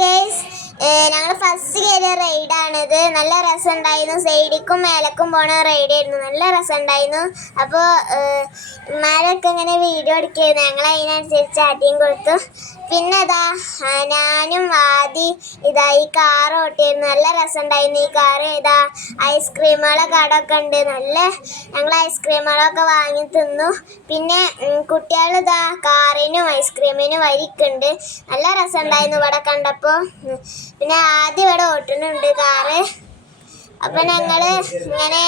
Guys ഞങ്ങൾ first കയറിയ റൈഡാണിത്. നല്ല രസമുണ്ടായിരുന്നു. സൈഡിക്കും മേലക്കും പോണ റൈഡായിരുന്നു. നല്ല രസമുണ്ടായിരുന്നു. അപ്പോൾ ഉമ്മാരൊക്കെ ഇങ്ങനെ വീഡിയോ എടുക്കുകയായിരുന്നു. ഞങ്ങൾ അതിനനുസരിച്ച് അടിയും കൊടുത്തു. പിന്നെ ഞാനും ഈ കാർ ഓട്ടിയായിരുന്നു. നല്ല രസമുണ്ടായിരുന്നു. ഈ കാറ് ഐസ്ക്രീമുകളെ കടമൊക്കെ ഉണ്ട്. ഞങ്ങൾ ഐസ്ക്രീമുകളൊക്കെ വാങ്ങി തിന്നു. പിന്നെ കുട്ടികൾ കാറിനും ഐസ്ക്രീമിനും വരിക്കുണ്ട്. നല്ല രസമുണ്ടായിരുന്നു ഇവിടെ കണ്ടപ്പോൾ. പിന്നെ ഇവിടെ ഓട്ടുന്നുണ്ട് കാറ്. അപ്പം ഞങ്ങൾ ഇങ്ങനെ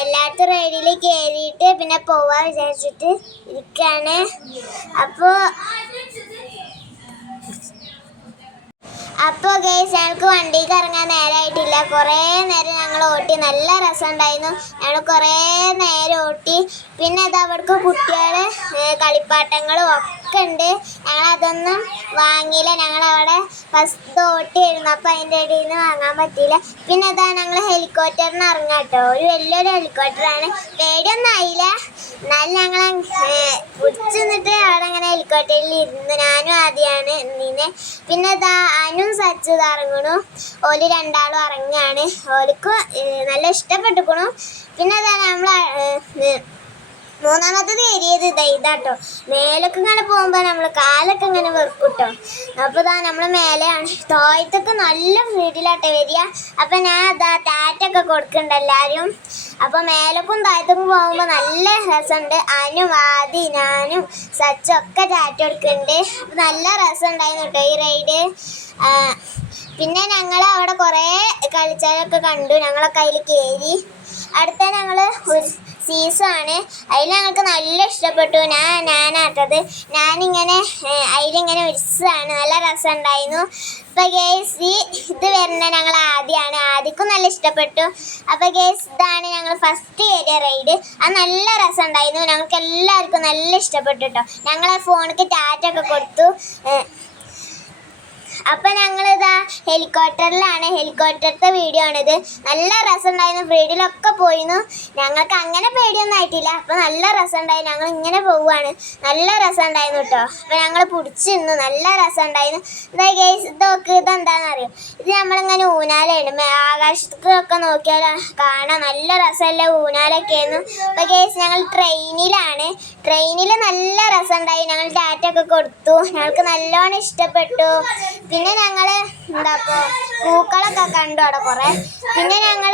എല്ലായിടത്തും റൈഡിൽ കയറിയിട്ട് പിന്നെ പോവാൻ വിചാരിച്ചിട്ട് ഇരിക്കുകയാണ്. അപ്പോൾ ഗൈസ് ഞങ്ങൾക്ക് വണ്ടിക്ക് ഇറങ്ങാൻ നേരമായിട്ടില്ല. കുറേ നേരം ഞങ്ങൾ ഓട്ടി. നല്ല രസമുണ്ടായിരുന്നു. ഞങ്ങൾ കുറേ നേരം ഓട്ടി. പിന്നെ അവിടേക്ക് കുട്ടികൾ കളിപ്പാട്ടങ്ങളും ഒക്കെ ഉണ്ട്. ഞങ്ങളതൊന്നും വാങ്ങിയില്ല. ഞങ്ങളവിടെ ഫസ്റ്റ് ഓട്ടിയായിരുന്നു. അപ്പോൾ അതിൻ്റെ ഇടയിൽ നിന്ന് വാങ്ങാൻ പറ്റിയില്ല. പിന്നെ ഞങ്ങൾ ഹെലികോപ്റ്ററിന് ഇറങ്ങാം കേട്ടോ. ഒരു വലിയൊരു ഹെലികോപ്റ്ററാണ്. പേടിയൊന്നും ആയില്ല. എന്നാലും ഞങ്ങൾ പിടിച്ചു നിന്നിട്ട് അവിടെ ഇങ്ങനെ ഹെലികോപ്റ്ററിൽ ഇരുന്ന് ഞാനും ആദ്യമാണ് നിന്നെ. പിന്നെ അനു സച്ചു ഇറങ്ങണു. ഓല് രണ്ടാളും ഇറങ്ങുകയാണ്. ഓർക്ക് നല്ല ഇഷ്ടപ്പെട്ടിക്കണു. പിന്നെ നമ്മൾ മൂന്നാമത്തത് ഏരിയത് ഇതാട്ടോ. മേലൊക്കെ ഇങ്ങനെ പോകുമ്പോൾ നമ്മൾ കാലൊക്കെ ഇങ്ങനെ വെറുക്കിട്ടോ. അപ്പോൾ നമ്മൾ മേലെയാണ്. താഴത്തൊക്കെ നല്ല സ്പീഡിലാട്ടോ വരിക. അപ്പം ഞാൻ ടാറ്റൊക്കെ കൊടുക്കുന്നുണ്ട് എല്ലാവരും. അപ്പോൾ മേലക്കും താഴത്തേക്കും പോകുമ്പോൾ നല്ല രസമുണ്ട്. ഞാനും സച്ചും ഒക്കെ ടാറ്റ കൊടുക്കുന്നുണ്ട്. അപ്പം നല്ല രസമുണ്ടായിരുന്നു കേട്ടോ ഈ റൈഡ്. പിന്നെ ഞങ്ങൾ അവിടെ കുറേ കളിച്ചാലൊക്കെ കണ്ടു. ഞങ്ങളൊക്കെ അതിൽ കയറി. അടുത്ത ഞങ്ങൾ ഒരു സീസണാണ്. അതിൽ ഞങ്ങൾക്ക് നല്ല ഇഷ്ടപ്പെട്ടു. ഞാനാട്ടത് ഞാനിങ്ങനെ അതിലിങ്ങനെ ഒരിച്ചതാണ്. നല്ല രസമുണ്ടായിരുന്നു. അപ്പോൾ ഗേസ് ഇത് വരുന്ന ഞങ്ങൾ ആദ്യക്കും നല്ല ഇഷ്ടപ്പെട്ടു. അപ്പോൾ ഗേസ് ഇതാണ് ഞങ്ങൾ ഫസ്റ്റ് കയറിയ റൈഡ്. അത് നല്ല രസമുണ്ടായിരുന്നു. ഞങ്ങൾക്ക് എല്ലാവർക്കും നല്ല ഇഷ്ടപ്പെട്ടു കേട്ടോ. ഞങ്ങളെ ഫോണിക്ക് ടാറ്റൊക്കെ കൊടുത്തു. അപ്പം ഞങ്ങളിതാ ഹെലികോപ്റ്ററിലാണ്. ഹെലികോപ്റ്ററിൻ്റെ വീഡിയോ ആണിത്. നല്ല രസമുണ്ടായിരുന്നു. ഫ്രീഡിലൊക്കെ പോയിരുന്നു. ഞങ്ങൾക്ക് അങ്ങനെ പേടിയൊന്നും ആയിട്ടില്ല. അപ്പം നല്ല രസമുണ്ടായിരുന്നു. ഞങ്ങൾ ഇങ്ങനെ പോവുകയാണ്. നല്ല രസമുണ്ടായിരുന്നു കേട്ടോ. അപ്പം ഞങ്ങൾ പിടിച്ചിരുന്നു. നല്ല രസമുണ്ടായിരുന്നു. ഗൈസ് ഇതെന്താണെന്നറിയോ? ഇത് നമ്മളിങ്ങനെ ഊനാലയാണ്. ആകാശത്തൊക്കെ നോക്കിയാൽ കാണാം. നല്ല രസമല്ലേ ഊനാലൊക്കെ ആയിരുന്നു. അപ്പം ഗൈസ് ഞങ്ങൾ ട്രെയിനിലാണ്. ട്രെയിനിൽ നല്ല രസമുണ്ടായി. ഞങ്ങൾ ടാറ്റൊക്കെ കൊടുത്തു. ഞങ്ങൾക്ക് നല്ലോണം ഇഷ്ടപ്പെട്ടു. പിന്നെ ഞങ്ങൾ പൂക്കളൊക്കെ കണ്ടു അവിടെ കുറേ. പിന്നെ ഞങ്ങൾ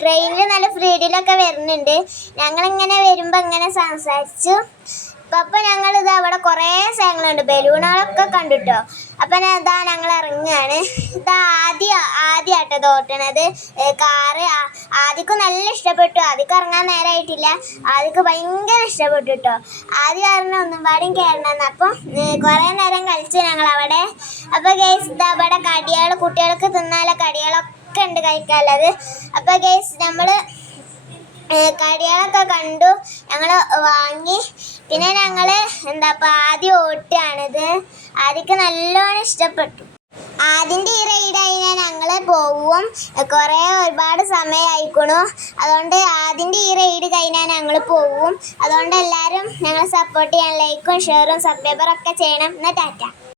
ട്രെയിനിൽ നല്ല ഫ്രീഡിലൊക്കെ വരുന്നുണ്ട്. ഞങ്ങളിങ്ങനെ വരുമ്പോൾ ഇങ്ങനെ സംസാരിച്ചു. അപ്പം ഞങ്ങൾ അവിടെ കുറേ സ്ഥലങ്ങളുണ്ട്. ബലൂണുകളൊക്കെ കണ്ടിട്ടോ. അപ്പം ഞങ്ങൾ ഇറങ്ങുകയാണ്. ആദ്യമാട്ടോ തോട്ടണത് കാറ്. ആദ്യക്കും നല്ല ഇഷ്ടപ്പെട്ടു. ആദ്യം ഇറങ്ങാൻ നേരമായിട്ടില്ല. ആദ്യക്ക് ഭയങ്കര ഇഷ്ടപ്പെട്ടു കേട്ടോ. കാരണം ഒന്നും പാടും കയറണമെന്ന്. അപ്പം കുറേ നേരം കളിച്ചു ഞങ്ങൾ അവിടെ. അപ്പോൾ ഗൈസ് അവിടെ കുട്ടികൾക്ക് തിന്നാല കടികളൊക്കെ ഉണ്ട് കഴിക്കാനുള്ളത്. അപ്പോൾ ഗൈസ് നമ്മൾ കടികളൊക്കെ കണ്ടു. ഞങ്ങൾ വാങ്ങി. പിന്നെ ഞങ്ങൾ ആദ്യം ഓട്ടുകയാണിത്. ആദ്യക്ക് നല്ലോണം ഇഷ്ടപ്പെട്ടു. ആദ്യൻ്റെ ഈ റൈഡ് കഴിഞ്ഞാൽ ഞങ്ങൾ പോവും. ഒരുപാട് സമയമായിക്കണു. അതുകൊണ്ട് ആദ്യൻ്റെ ഈ റൈഡ് കഴിഞ്ഞാൽ ഞങ്ങൾ പോവും. അതുകൊണ്ട് എല്ലാവരും ഞങ്ങളെ സപ്പോർട്ട് ചെയ്യാൻ ലൈക്കും ഷെയറും സബ്സ്ക്രൈബറൊക്കെ ചെയ്യണം. എന്നാൽ ടാറ്റ.